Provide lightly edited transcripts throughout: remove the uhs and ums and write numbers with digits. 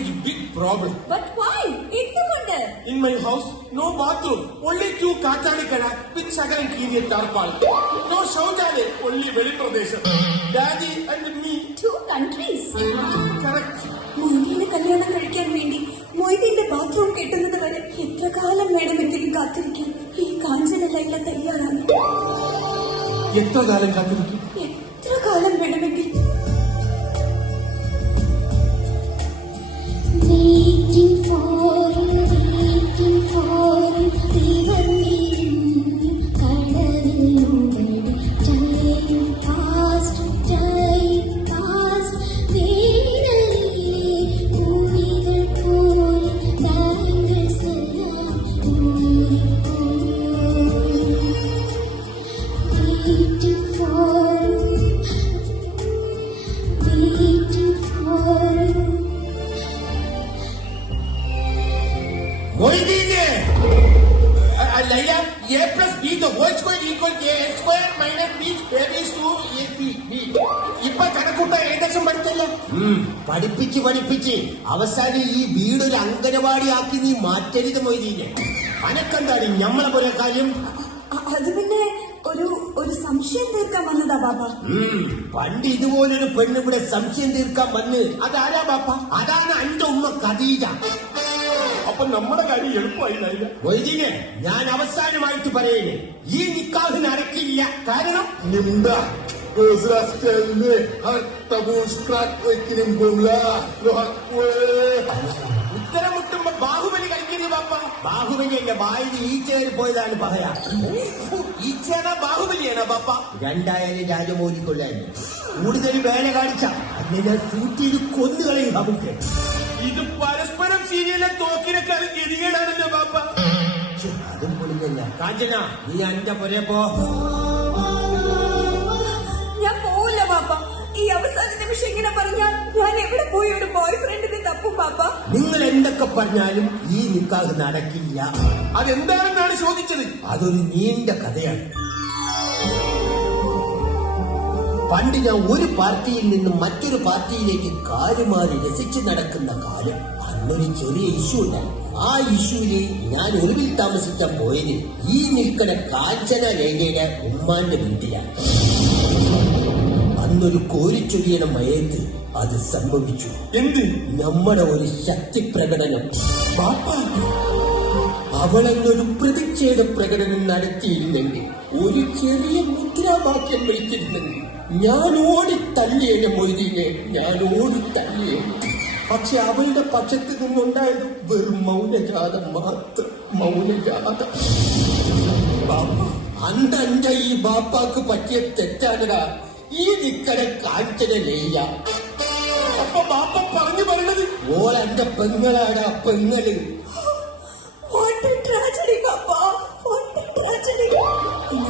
is a big problem. But why? In my house, no bathroom. Only 2 Katanikana with Sagaran Kiriya Tarpal. No Shaujale, only Veli Pradesha. Daddy and me. 2 countries. Correct. മൊയ്തീനെ കല്യാണം കഴിക്കാൻ വേണ്ടി മൊയ്തീന്റെ bathroom കെട്ടുന്നത് വരെ എത്ര കാലം വേണമെങ്കിലും കാത്തിരിക്കാൻ ഈ കാഞ്ചന ലൈല തയ്യാറാണ്. എത്ര കാലം കാത്തിരിക്കും? എത്ര കാലം വേണമെങ്കിൽ. Waiting for you, waiting for you, time past, വേനലിലെ പൂവികൾ പോൽ ബാംഗിൾസ് എല്ലാം ഊരിപ്പോയി. Waiting for you, waiting for you. Moidine! Laila, A plus B, the whole square equal to A square minus B is 2AB. ഇപ്പൊ കണക്കൂട്ട ഏകദേശം പഠിച്ചല്ലോ. പഠിപ്പിച്ച് അവസാനം ഈ വീടൊരു അംഗനവാടിയാക്കി നീ മാറ്റരുത് മൊയ്തീനെ. അനക്കെന്താണ് ഞമ്മളെ പോലെ കാര്യം? അത് പിന്നെ ഒരു സംശയം തീർക്കാൻ വന്നതാ ബാബ. പണ്ട് ഇതുപോലൊരു പെണ്ണിവിടെ സംശയം തീർക്കാൻ വന്ന് അതാരാ ബാപ്പ? അതാണ് എന്റെ ഉമ്മ ഖദീജ. അപ്പൊ നമ്മുടെ കാര്യം എളുപ്പമായില്ല മൊയ്തീനെ. ഞാൻ അവസാനമായിട്ട് പറയുന്നേ, ഈ നിക്കാഹ് നടക്കില്ല. കാരണം ഉത്തരം മുട്ടുമ്പോ ബാഹുബലി കളിക്കരുത് ബാപ്പ. ബാഹുബലി എന്റെ വായിൽ ഈച്ചേറി പോയതാണ് പറയാ. ഈച്ചയാണോ ബാഹുബലിയാണോ ബാപ്പ? രണ്ടായാലും രാജമൗലിക്കൊള്ളായിരുന്നു. കൂടുതൽ വേല കാണിച്ച അങ്ങനെ തൂറ്റിയിൽ കൊന്നുകളയും നമുക്ക്. ഇത് പരസ്പരം സീരിയലെ തോക്കിനെക്കാൾ ഗതികേടാണല്ലോ ബാപ്പ. അതും പൊളിഞ്ഞല്ല. കാഞ്ചന, നീ എന്റെ പുരേ പോ. ഞാൻ പോവില്ല ബാപ്പ. ഈ അവസാന നിമിഷം ഇങ്ങനെ പറഞ്ഞാൽ ഞാൻ എവിടെ പോയി ഒരു ബോയ് ഫ്രണ്ടിനെ തപ്പും ബാപ്പ. നിങ്ങൾ എന്തൊക്കെ പറഞ്ഞാലും ഈ നിക്കാഹ് നടക്കില്ല. അതെന്താണെന്നാണ് ചോദിച്ചത്. അതൊരു നീണ്ട കഥയാണ്. പണ്ട് ഞാൻ ഒരു പാർട്ടിയിൽ നിന്നും മറ്റൊരു പാർട്ടിയിലേക്ക് കാലുമാറി രസിച്ചു നടക്കുന്ന കാലം. അന്നൊരു ചെറിയ ഇഷ്യൂ ഉണ്ടായി. ആ ഇഷ്യൂവില് ഞാൻ ഒളിവിൽ താമസിക്കാൻ പോയത് ഈ നിൽക്കുന്ന കാഞ്ചന രേഖയുടെ ഉമ്മാന്റെ വീട്ടിലാണ്. അന്നൊരു കോരിച്ചൊരിയണ മയത്ത് അത് സംഭവിച്ചു. എന്ത്? നമ്മുടെ ഒരു ശക്തി പ്രകടനം. അവളെന്നൊരു പ്രതിഷേധ പ്രകടനം നടത്തിയിരുന്നെങ്കിൽ, ഒരു ചെറിയ മുദ്രാവാക്യം വിളിച്ചിരുന്നെങ്കിൽ ഞാൻ ഓടി തള്ളിയേനെ മൊയ്തീനെ, ഞാൻ ഓടി തള്ളിയേനെ. പക്ഷെ അവളുടെ പക്ഷത്ത് നിന്നുണ്ടായത് വെറും മൗനജാത മാത്രം. മൗനജാത. അന്റെ ഈ ബാപ്പാക്ക് പറ്റിയ തെറ്റാനടാ ഈ നിക്കട കാഞ്ചന ലേയ. അപ്പൊ ബാപ്പ പറഞ്ഞു പറഞ്ഞത് ഓൾ എന്റെ പെങ്ങളാടാ, പെങ്ങള്.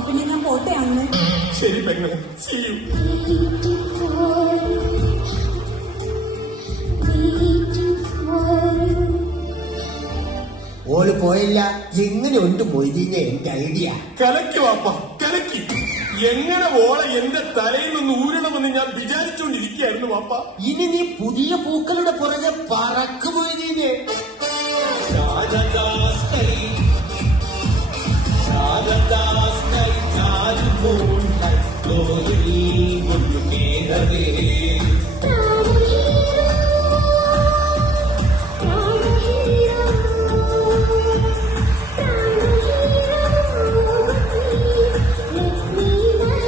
പിന്നെ ഞാൻ പോട്ടെ അന്ന്. ശരി പെങ്ങള്, ഓള് പോയില്ല. എങ്ങനെ ഉണ്ട് മൊയ്തീനെ എന്റെ ഐഡിയ? കലക്കി വാപ്പ, കലക്കി. എങ്ങനെ ഓളെ എന്റെ തലയിൽ നിന്ന് ഊരണമെന്ന് ഞാൻ വിചാരിച്ചുകൊണ്ടിരിക്കുകയായിരുന്നു വാപ്പ. ഇനി നീ പുതിയ പൂക്കളുടെ പുറകെ പറക്ക് മൊയ്തീനെ. Glory,